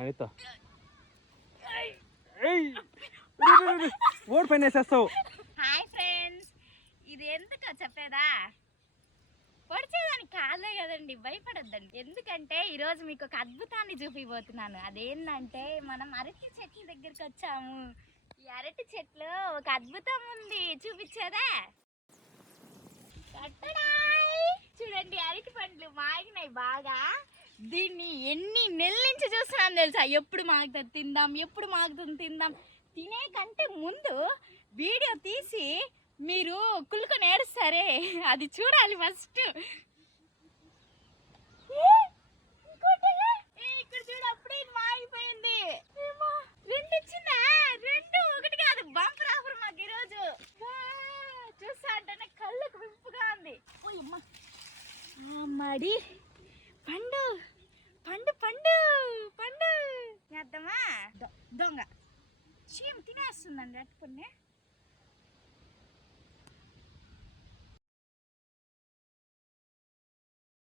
అనితో ఓడి పైన వేసేస్తావు. Hi friends, ఇది ఎందుకో చెప్పేదా? పొడిచేదానికి కాలే కదండి, భయపడొద్దండి. ఎందుకంటే ఈరోజు మీకు ఒక అద్భుతాన్ని చూపిపోతున్నాను. అదేంటంటే మనం అరటి చెట్ల దగ్గరికి వచ్చాము. ఈ అరటి చెట్లు ఒక అద్భుతం ఉంది, చూపించేదా? చూడండి, అరటి పండ్లు మాగినాయి బాగా. దీన్ని ఎన్ని నెలల నుంచి చూస్తున్నాను తెలుసా? ఎప్పుడు మాగుతుంది తిందాం, ఎప్పుడు మాగుతుంది తిందాం. తినే కంటే ముందు వీడియో తీసి మీరు కుళ్ళుకొని ఏడుస్తారే, అది చూడాలి ఫస్ట్. ఇక్కడ చూడు, అప్పుడే మాగిపోయింది. రెండు ఇచ్చిందా? రెండు, ఒకటి కాదు, బంపర్ ఆఫర్ మాకు ఈరోజు. చూస్తా అంటేనే కళ్ళకు వింపుగా ఉంది. మడి పండు పండు పండు పండు చేద్దామా? దొంగ చీమ తినేస్తుందండి అట్టుకునే.